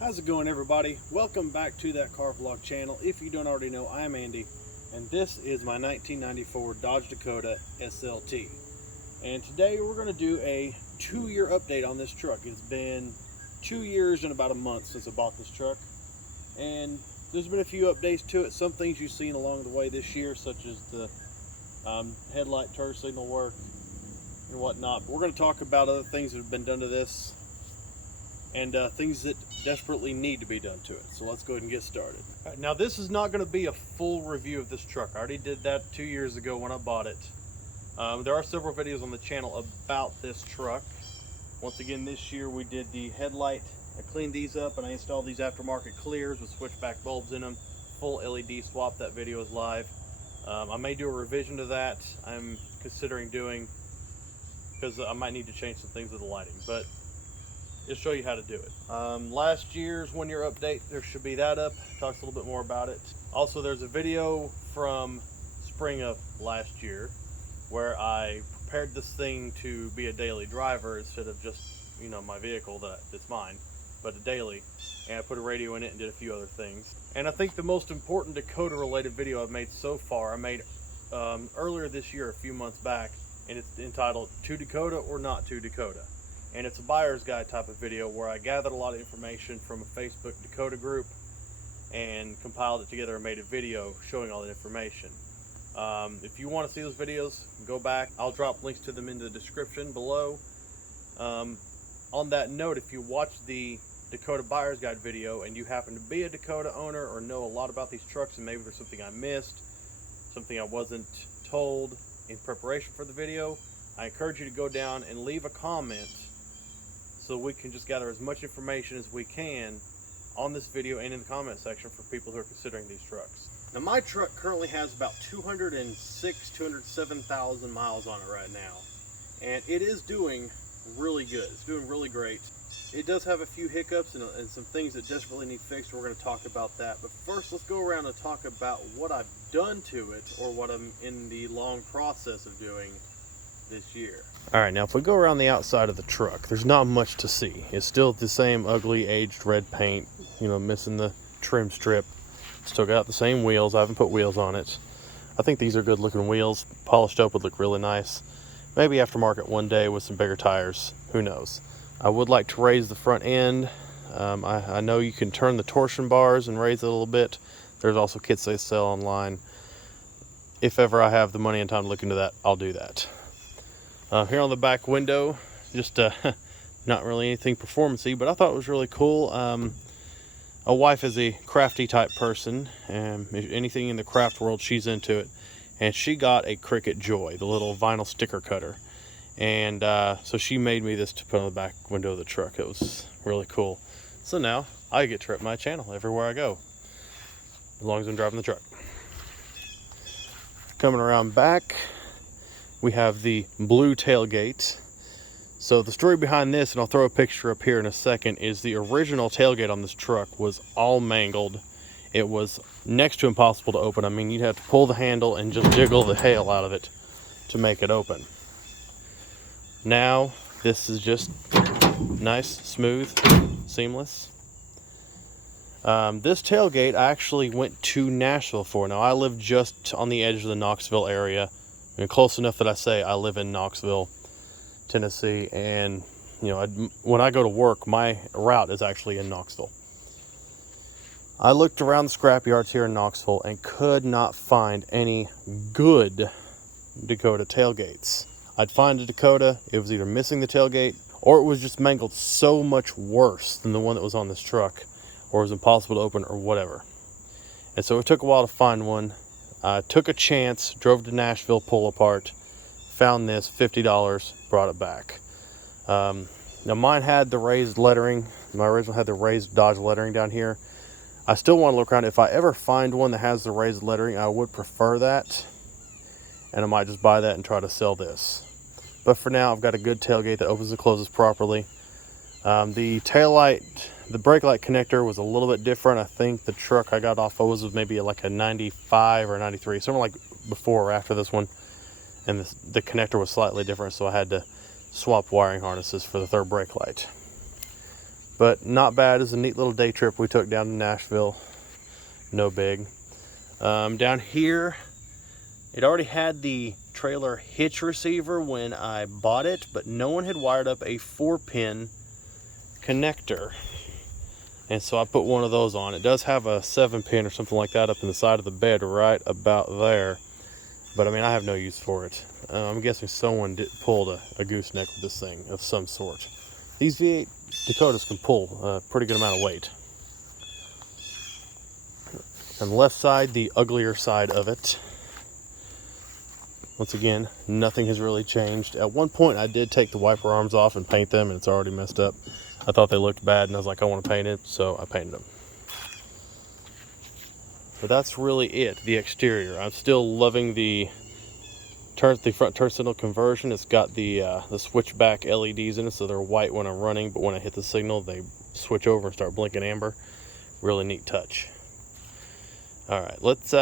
How's it going, everybody? Welcome back to that car vlog channel. If you don't already know, I'm Andy, and this is my 1994 Dodge Dakota SLT. And today we're going to do a 2-year update on this truck. It's been 2 years and about a month since I bought this truck, and there's been a few updates to it. Some things you've seen along the way this year, such as the headlight turn signal work and whatnot. But we're going to talk about other things that have been done to this and things that desperately need to be done to it. So let's go ahead and get started. All right, now this is not going to be a full review of this truck. I already did that 2 years ago when I bought it. There are several videos on the channel about this truck. Once again, this year we did the headlight. I cleaned these up and I installed these aftermarket clears with switchback bulbs in them. Full LED swap. That video is live. I may do a revision to that. I'm considering doing, because I might need to change some things with the lighting, but just show you how to do it. Last year's 1-year update, there should be that up. Talks a little bit more about it. Also, there's a video from spring of last year where I prepared this thing to be a daily driver instead of just, you know, my vehicle that's mine, but a daily. And I put a radio in it and did a few other things. And I think the most important Dakota related video I've made so far, I made earlier this year, a few months back, and it's entitled To Dakota or Not to Dakota. And it's a buyer's guide type of video where I gathered a lot of information from a Facebook Dakota group and compiled it together and made a video showing all the information. If you want to see those videos, go back. I'll drop links to them in the description below. On that note, if you watch the Dakota buyer's guide video and you happen to be a Dakota owner or know a lot about these trucks and maybe there's something I missed, something I wasn't told in preparation for the video, I encourage you to go down and leave a comment so we can just gather as much information as we can on this video and in the comment section for people who are considering these trucks. Now, my truck currently has about 207,000 miles on it right now, and it is doing really good. It's doing really great. It does have a few hiccups and some things that desperately need fixed. We're going to talk about that, but first let's go around and talk about what I've done to it, or what I'm in the long process of doing this year. All right, now if we go around the outside of the truck, there's not much to see. It's still the same ugly aged red paint, you know, missing the trim strip. Still got the same wheels. I haven't put wheels on it. I think these are good looking wheels. Polished up would look really nice. Maybe aftermarket one day with some bigger tires, who knows. I would like to raise the front end. I know you can turn the torsion bars and raise it a little bit. There's also kits they sell online. If ever I have the money and time to look into that, I'll do that. Here on the back window, just not really anything performance-y, but I thought it was really cool. A wife is a crafty type person, and anything in the craft world, she's into it. And she got a Cricut Joy, the little vinyl sticker cutter. And so she made me this to put on the back window of the truck. It was really cool. So now I get to rep my channel everywhere I go, as long as I'm driving the truck. Coming around back, we have the blue tailgate. So the story behind this, and I'll throw a picture up here in a second, is the original tailgate on this truck was all mangled. It was next to impossible to open. I mean, you'd have to pull the handle and just jiggle the hell out of it to make it open. Now this is just nice, smooth, seamless. This tailgate I actually went to Nashville for. Now I live just on the edge of the Knoxville area, and close enough that I say I live in Knoxville, Tennessee, and you know, when I go to work, my route is actually in Knoxville. I looked around the scrap yards here in Knoxville and could not find any good Dakota tailgates. I'd find a Dakota, it was either missing the tailgate or it was just mangled so much worse than the one that was on this truck, or it was impossible to open, or whatever. And so it took a while to find one. I took a chance, drove to Nashville, pull apart, found this, $50, brought it back. Now mine had the raised lettering. My original had the raised Dodge lettering down here. I still want to look around. If I ever find one that has the raised lettering, I would prefer that. And I might just buy that and try to sell this. But for now, I've got a good tailgate that opens and closes properly. The taillight, the brake light connector was a little bit different. I think the truck I got off of was maybe like a 95 or 93, something like before or after this one. And the connector was slightly different, so I had to swap wiring harnesses for the third brake light. but not bad. It's a neat little day trip we took down to Nashville. No big. Down here, it already had the trailer hitch receiver when I bought it, but no one had wired up a 4-pin connector. And so I put one of those on. It does have a 7-pin or something like that up in the side of the bed right about there. But I mean, I have no use for it. I'm guessing someone pulled a gooseneck with this thing of some sort. These V8 Dakotas can pull a pretty good amount of weight. On the left side, the uglier side of it. Once again, nothing has really changed. At one point, I did take the wiper arms off and paint them, and it's already messed up. I thought they looked bad, and I was like, I want to paint it, so I painted them. But that's really it, the exterior. I'm still loving the front turn signal conversion. It's got the switchback LEDs in it, so they're white when I'm running, but when I hit the signal, they switch over and start blinking amber. Really neat touch. All right, let's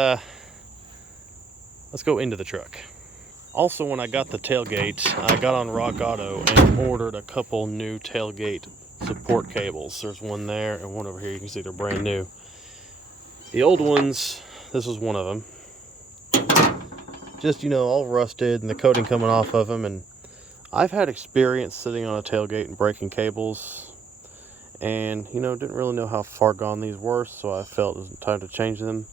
go into the truck. Also, when I got the tailgate, I got on Rock Auto and ordered a couple new tailgate support cables. There's one there and one over here. You can see they're brand new. The old ones, this was one of them. Just, you know, all rusted and the coating coming off of them. And I've had experience sitting on a tailgate and breaking cables. And, you know, didn't really know how far gone these were, so I felt it was time to change them.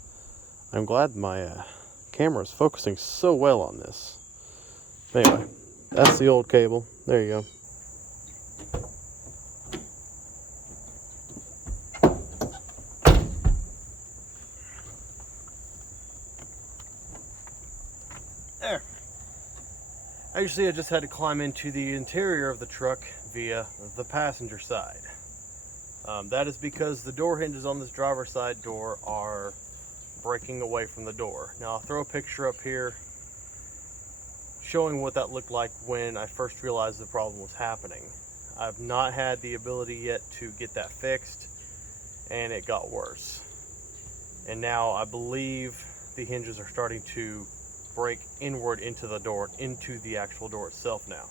I'm glad my camera is focusing so well on this. Anyway, that's the old cable. There you go. There. As you see, I just had to climb into the interior of the truck via the passenger side. That is because the door hinges on this driver's side door are breaking away from the door. Now I'll throw a picture up here showing what that looked like when I first realized the problem was happening. I've not had the ability yet to get that fixed, and it got worse. And now I believe the hinges are starting to break inward into the door, into the actual door itself now.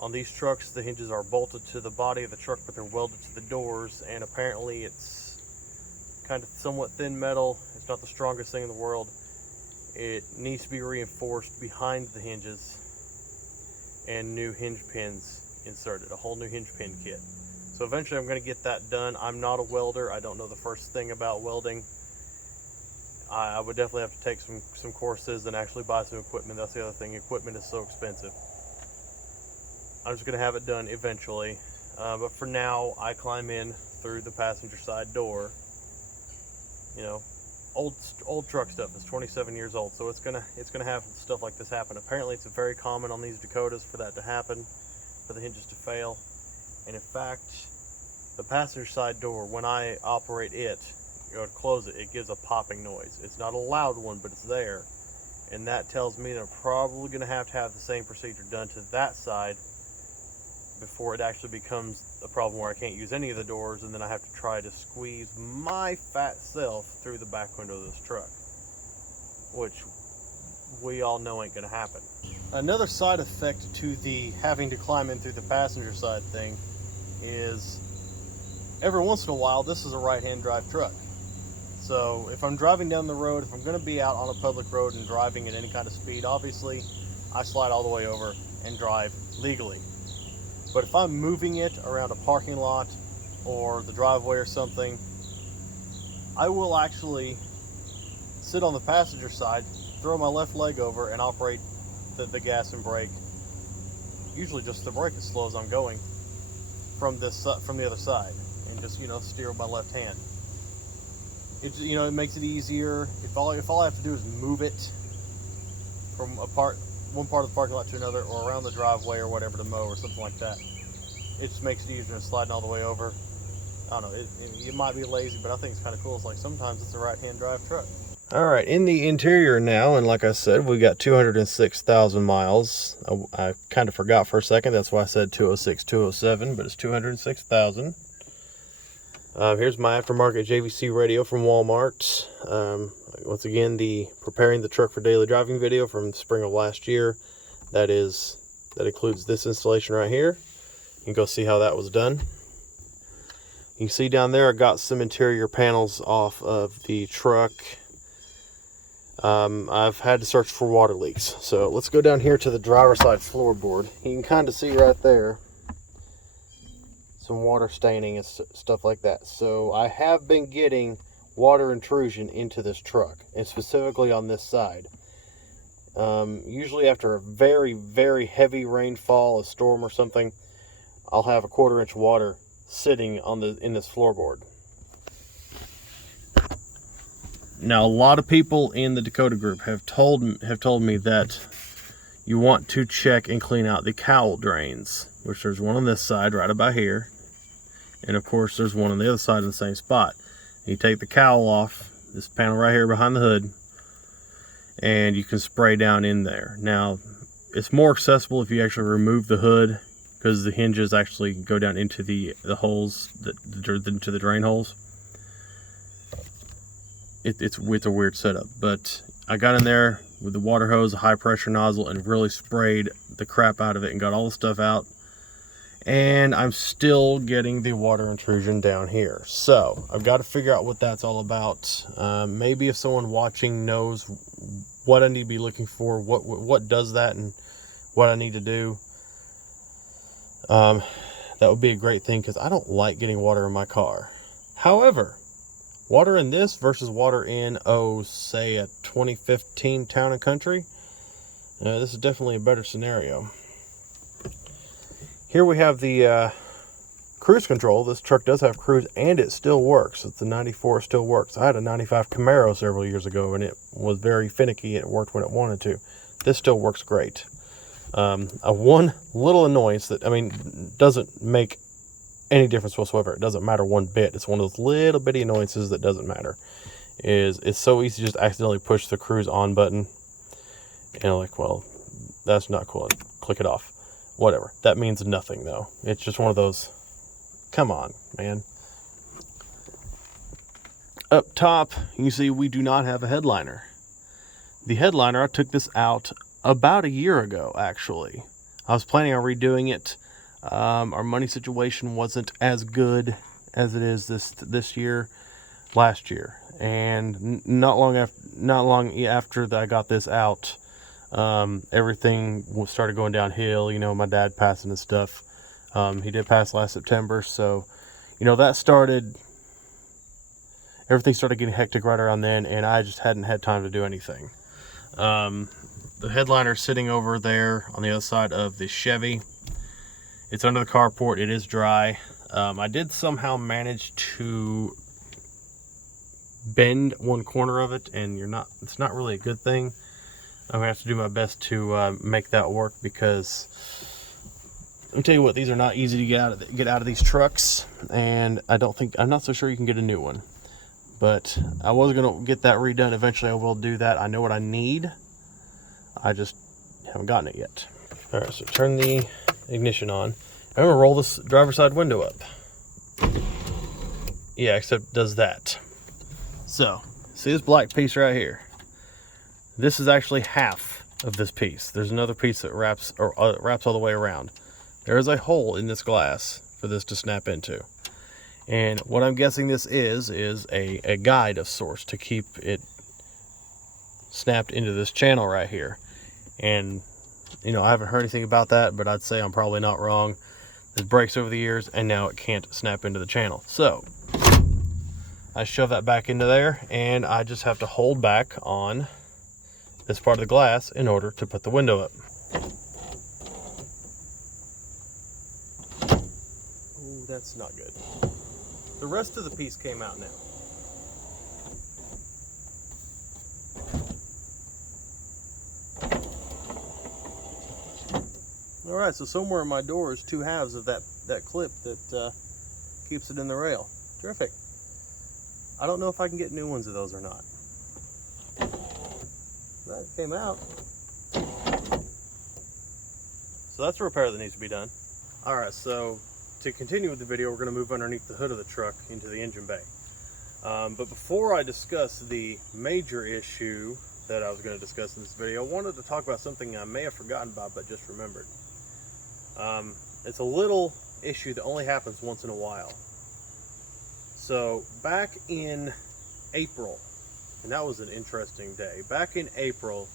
On these trucks, the hinges are bolted to the body of the truck, but they're welded to the doors, and apparently it's kind of somewhat thin metal. It's not the strongest thing in the world. It needs to be reinforced behind the hinges and new hinge pins inserted, a whole new hinge pin kit. So eventually I'm going to get that done. I'm not a welder. I don't know the first thing about welding. I would definitely have to take some courses and actually buy some equipment. That's the other thing. Equipment is so expensive. I'm just going to have it done eventually. But for now, I climb in through the passenger side door. You know, old truck stuff. It's 27 years old, so it's gonna have stuff like this happen. Apparently, it's very common on these Dakotas for that to happen, for the hinges to fail. And in fact, the passenger side door, when I operate it, or close it, it gives a popping noise. It's not a loud one, but it's there, and that tells me that I'm probably gonna have to have the same procedure done to that side before it actually becomes a problem where I can't use any of the doors, and then I have to try to squeeze my fat self through the back window of this truck, which we all know ain't gonna happen. Another side effect to the having to climb in through the passenger side thing is every once in a while, this is a right-hand drive truck. So if I'm driving down the road, if I'm gonna be out on a public road and driving at any kind of speed, obviously I slide all the way over and drive legally. But if I'm moving it around a parking lot or the driveway or something, I will actually sit on the passenger side, throw my left leg over, and operate the gas and brake. Usually just the brake as slow as I'm going from the other side, and just, you know, steer with my left hand. It, you know, it makes it easier. If all I have to do is move it from one part of the parking lot to another, or around the driveway or whatever to mow or something like that, it just makes it easier than sliding all the way over. I don't know, it might be lazy, but I think it's kind of cool. It's like sometimes it's a right-hand drive truck. All right, in the interior now, and like I said, we got 206,000 miles. I kind of forgot for a second. That's why I said 206, 207, but it's 206,000. Here's my aftermarket JVC radio from Walmart. Once again, the preparing the truck for daily driving video from the spring of last year. That includes this installation right here. You can go see how that was done. You can see down there I got some interior panels off of the truck. I've had to search for water leaks. So let's go down here to the driver's side floorboard. You can kind of see right there some water staining and stuff like that. So I have been getting water intrusion into this truck, and specifically on this side. Usually after a very, very heavy rainfall, a storm or something, I'll have a 1/4 inch water sitting in this floorboard. Now, a lot of people in the Dakota group have told me that you want to check and clean out the cowl drains, which there's one on this side right about here, and of course there's one on the other side in the same spot. You take the cowl off, this panel right here behind the hood, and you can spray down in there. Now, it's more accessible if you actually remove the hood, because the hinges actually go down into the holes, into the drain holes. It's a weird setup, but I got in there with the water hose, a high pressure nozzle, and really sprayed the crap out of it and got all the stuff out. And I'm still getting the water intrusion down here. So I've got to figure out what that's all about. Maybe if someone watching knows what I need to be looking for, what does that, and what I need to do, that would be a great thing, because I don't like getting water in my car. However, water in this versus water in, say a 2015 Town and Country, this is definitely a better scenario. Here we have the cruise control. This truck does have cruise, and it still works. It's a 94, it still works. I had a 95 Camaro several years ago, and it was very finicky, and it worked when it wanted to. This still works great. One little annoyance that, doesn't make any difference whatsoever. It doesn't matter one bit. It's one of those little bitty annoyances that doesn't matter. It's so easy to just accidentally push the cruise on button, and like, well, that's not cool. Click it off. Whatever. That means nothing, though. It's just one of those, come on, man. Up top, you see we do not have a headliner. The headliner, I took this out about a year ago, actually. I was planning on redoing it. Our money situation wasn't as good as it is last year. And not long after I got this out, everything started going downhill. My dad passing and stuff. He did pass last September, so everything started getting hectic right around then, and I just hadn't had time to do anything. The headliner's sitting over there on the other side of the Chevy. It's under the carport. It is dry. I did somehow manage to bend one corner of it, and it's not really a good thing. I'm gonna have to do my best to make that work, because let me tell you what, these are not easy to get out of these trucks, and I'm not so sure you can get a new one. But I was gonna get that redone eventually. I will do that. I know what I need. I just haven't gotten it yet. All right, so turn the ignition on. I'm gonna roll this driver's side window up. Yeah, except it does that. So, see this black piece right here? This is actually half of this piece. There's another piece that wraps all the way around. There is a hole in this glass for this to snap into. And what I'm guessing this is a guide of sorts to keep it snapped into this channel right here. And, I haven't heard anything about that, but I'd say I'm probably not wrong. It breaks over the years, and now it can't snap into the channel. So, I shove that back into there, and I just have to hold back on this part of the glass in order to put the window up. Ooh, that's not good. The rest of the piece came out now. All right, so somewhere in my door is 2 halves of that clip that keeps it in the rail. Terrific. I don't know if I can get new ones of those or not. That came out. So that's a repair that needs to be done. All right, so to continue with the video, we're going to move underneath the hood of the truck into the engine bay. But before I discuss the major issue that I was going to discuss in this video, I wanted to talk about something I may have forgotten about but just remembered. It's a little issue that only happens once in a while. So back in April, and that was an interesting day. Back in April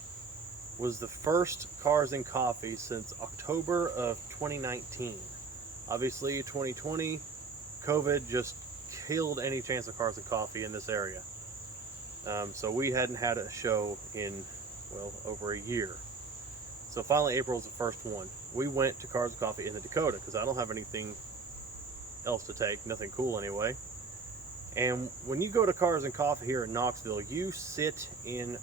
was the first Cars and Coffee since October of 2019. Obviously 2020, COVID just killed any chance of Cars and Coffee in this area. So we hadn't had a show in, well, over a year. So finally April was the first one. We went to Cars and Coffee in the Dakota because I don't have anything else to take, nothing cool anyway. And when you go to Cars and Coffee here in Knoxville, you sit in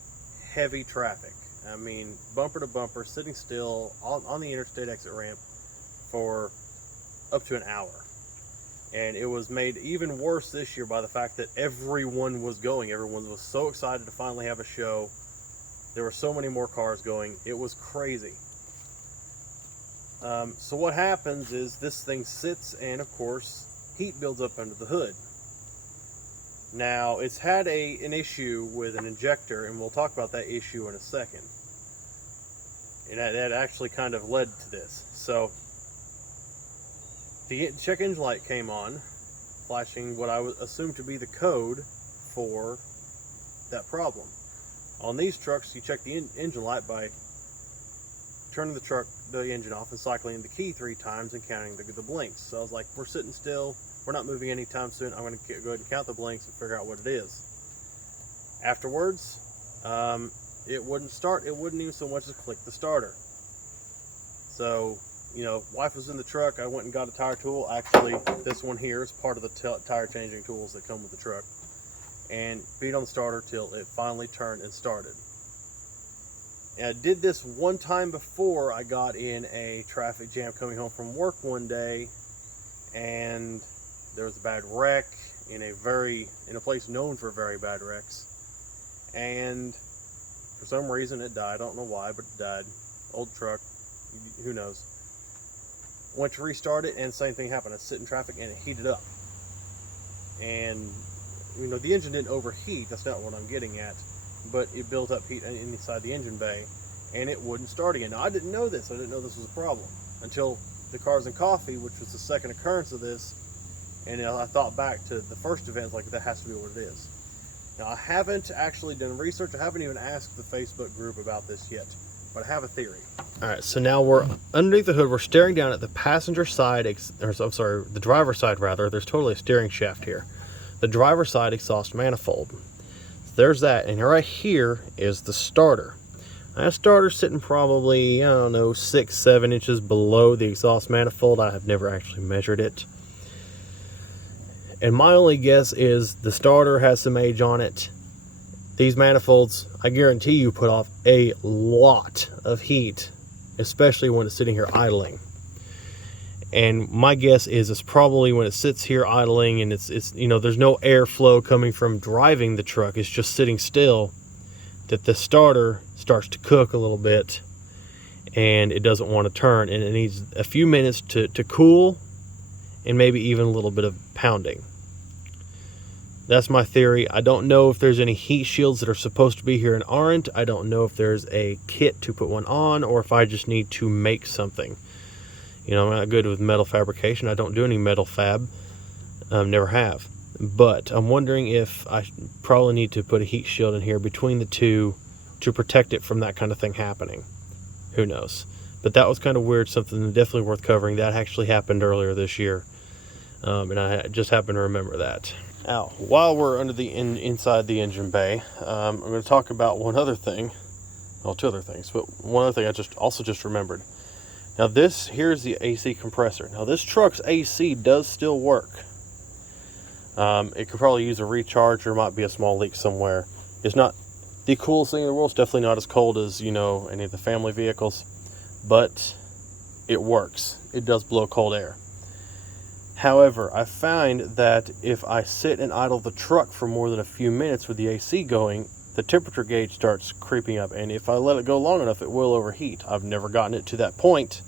heavy traffic. I mean, bumper to bumper, sitting still on the interstate exit ramp for up to an hour. And it was made even worse this year by the fact that everyone was going. Everyone was so excited to finally have a show. There were so many more cars going. It was crazy. So what happens is this thing sits, and of course heat builds up under the hood. Now it's had an issue with an injector, and we'll talk about that issue in a second. And that actually kind of led to this. So the check engine light came on, flashing what I would assume to be the code for that problem. On these trucks, you check the engine light by turning the engine off and cycling the key 3 times and counting the blinks. So I was like, we're sitting still, we're not moving anytime soon, I'm going to go ahead and count the blinks and figure out what it is. Afterwards, it wouldn't start. It wouldn't even so much as click the starter. So, you know, wife was in the truck. I went and got a tire tool. Actually, this one here is part of the tire changing tools that come with the truck. And beat on the starter till it finally turned and started. And I did this one time before. I got in a traffic jam coming home from work one day, and there was a bad wreck in a place known for very bad wrecks. And for some reason it died. I don't know why, but it died. Old truck, who knows. Went to restart it, and the same thing happened. I sit in traffic and it heated up. And you know, the engine didn't overheat, that's not what I'm getting at, but it built up heat inside the engine bay, and it wouldn't start again. Now, I didn't know this. I didn't know this was a problem until the Cars and Coffee, which was the second occurrence of this, and I thought back to the first event, like, that has to be what it is. Now, I haven't actually done research. I haven't even asked the Facebook group about this yet, but I have a theory. All right, so now we're underneath the hood. We're staring down at the passenger side, the driver's side rather. There's totally a steering shaft here. The driver's side exhaust manifold. So there's that, and right here is the starter. That starter's sitting probably, I don't know, 6-7 inches below the exhaust manifold. I have never actually measured it. And my only guess is the starter has some age on it. These manifolds, I guarantee you, put off a lot of heat, especially when it's sitting here idling. And my guess is it's probably when it sits here idling and it's you know, there's no airflow coming from driving the truck, it's just sitting still, that the starter starts to cook a little bit and it doesn't want to turn, and it needs a few minutes to cool, and maybe even a little bit of pounding. That's my theory. I don't know if there's any heat shields that are supposed to be here and aren't. I don't know if there's a kit to put one on, or if I just need to make something. You know, I'm not good with metal fabrication. I don't do any metal fab. Never have. But I'm wondering if I probably need to put a heat shield in here between the two to protect it from that kind of thing happening. Who knows? But that was kind of weird, something definitely worth covering. That actually happened earlier this year. And I just happened to remember that. Now, while we're under the inside the engine bay, I'm going to talk about one other thing. Well, 2 other things, but one other thing I just remembered. Now here's the AC compressor. Now this truck's AC does still work. It could probably use a recharge. There might be a small leak somewhere. It's not the coolest thing in the world. It's definitely not as cold as, you know, any of the family vehicles, but it works. It does blow cold air. However, I find that if I sit and idle the truck for more than a few minutes with the AC going, the temperature gauge starts creeping up, and if I let it go long enough, it will overheat. I've never gotten it to that point.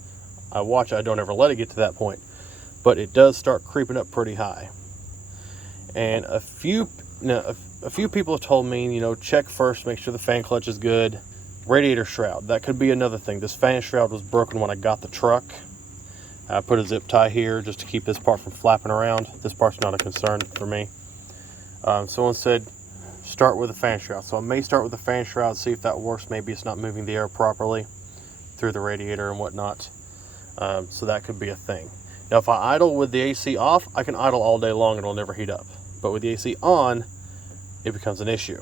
I don't ever let it get to that point, but it does start creeping up pretty high. And a few people have told me, you know, check first, make sure the fan clutch is good. Radiator shroud, that could be another thing. This fan shroud was broken when I got the truck. I put a zip tie here just to keep this part from flapping around. This part's not a concern for me. Someone said start with the fan shroud. So I may start with the fan shroud, see if that works. Maybe it's not moving the air properly through the radiator and whatnot. So that could be a thing. Now if I idle with the AC off, I can idle all day long and it'll never heat up. But with the AC on, it becomes an issue.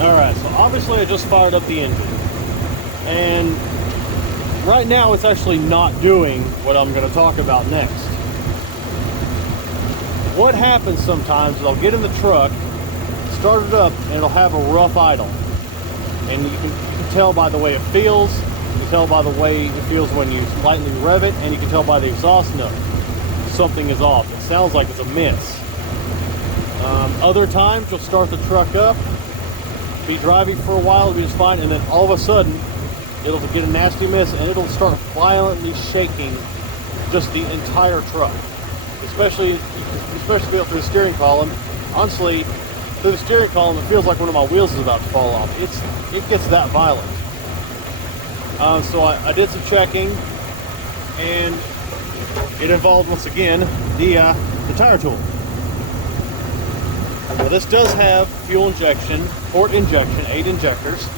Alright, so obviously I just fired up the engine. And right now it's actually not doing what I'm going to talk about next. What happens sometimes is I'll get in the truck, start it up, and it'll have a rough idle. And you can tell by the way it feels, you can tell by the way it feels when you lightly rev it, and you can tell by the exhaust note. Something is off. It sounds like it's a miss. Other times you'll start the truck up, be driving for a while, it'll be just fine, and then all of a sudden it'll get a nasty miss and it'll start violently shaking just the entire truck. Especially through the steering column. Honestly, through the steering column, it feels like one of my wheels is about to fall off. It gets that violent. So I did some checking, and it involved once again the tire tool. Now this does have fuel injection, port injection, 8 injectors.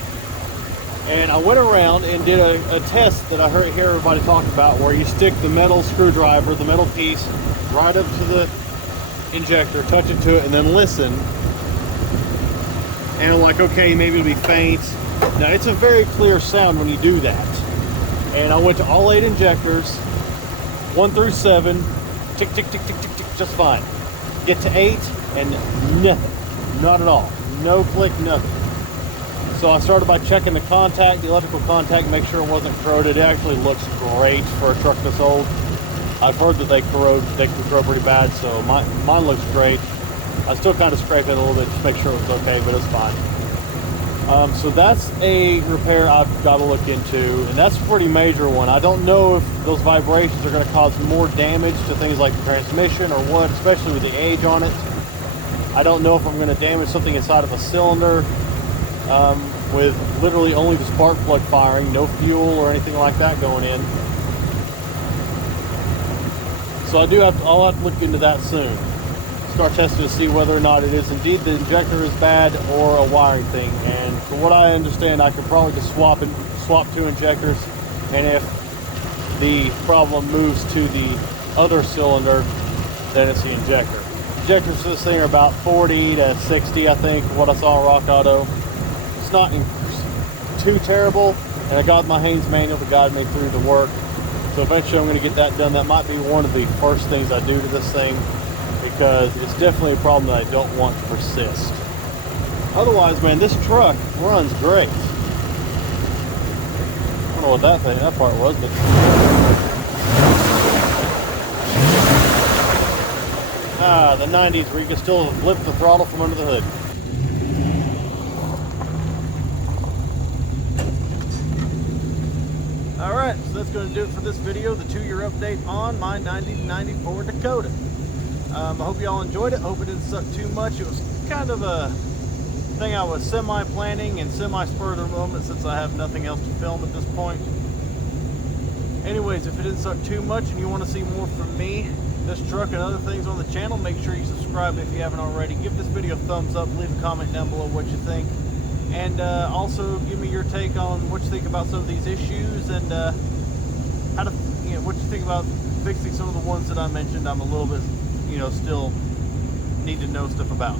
And I went around and did a test that I hear everybody talk about, where you stick the metal screwdriver, the metal piece, right up to the injector, touch it to it, and then listen. And I'm like, okay, maybe it'll be faint. Now it's a very clear sound when you do that. And I went to all 8 injectors, 1 through 7, tick, tick, tick, tick, tick, tick, just fine. Get to 8 and nothing, not at all, no click, nothing. So I started by checking the contact, the electrical contact, make sure it wasn't corroded. It actually looks great for a truck this old. I've heard that they can corrode pretty bad, so mine looks great. I still kind of scrape it a little bit just to make sure it was okay, but it's fine. So that's a repair I've got to look into, and that's a pretty major one. I don't know if those vibrations are going to cause more damage to things like the transmission or what, especially with the age on it. I don't know if I'm going to damage something inside of a cylinder with literally only the spark plug firing, no fuel or anything like that going in. So I'll have to look into that soon. Start testing to see whether or not it is indeed the injector is bad or a wiring thing. And from what I understand, I could probably just swap 2 injectors, and if the problem moves to the other cylinder, then it's the injector. Injectors for this thing are about 40 to 60, I think, what I saw on Rock Auto. It's not too terrible, and I got my Haynes manual to guide me through the work. So eventually I'm going to get that done. That might be one of the first things I do to this thing, because it's definitely a problem that I don't want to persist. Otherwise, man, this truck runs great. I don't know what that part was, but the 90s where you can still lift the throttle from under the hood. Alright, so that's going to do it for this video, the 2-year update on my 1994 Dakota. I hope y'all enjoyed it. I hope it didn't suck too much. It was kind of a thing I was semi-planning and semi-spur of the moment, since I have nothing else to film at this point. Anyways, if it didn't suck too much and you want to see more from me, this truck and other things on the channel, make sure you subscribe if you haven't already. Give this video a thumbs up, leave a comment down below what you think, and also give me your take on what you think about some of these issues, and what you think about fixing some of the ones that I mentioned. I'm a little bit, still need to know stuff about.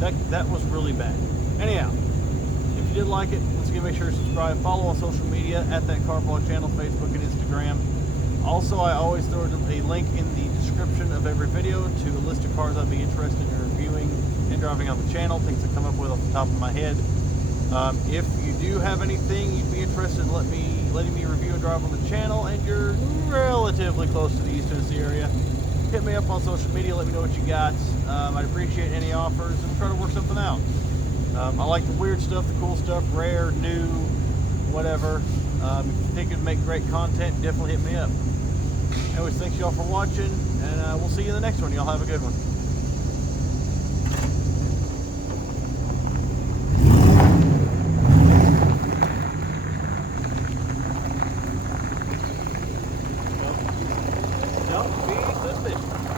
That was really bad. Anyhow, if you did like it, once again, make sure you subscribe. Follow on social media at that car vlog channel, Facebook and Instagram. Also, I always throw a link in the description of every video to a list of cars I'd be interested in reviewing and driving on the channel, things I come up with off the top of my head. If you do have anything you'd be interested in letting me review and drive on the channel, and you're relatively close to the East Tennessee area, hit me up on social media, let me know what you got. I'd appreciate any offers, and we'll try to work something out. I like the weird stuff, the cool stuff, rare, new, whatever. If you think it'd make great content, definitely hit me up. Anyways, thanks y'all for watching, and we'll see you in the next one. Y'all have a good one. fishing.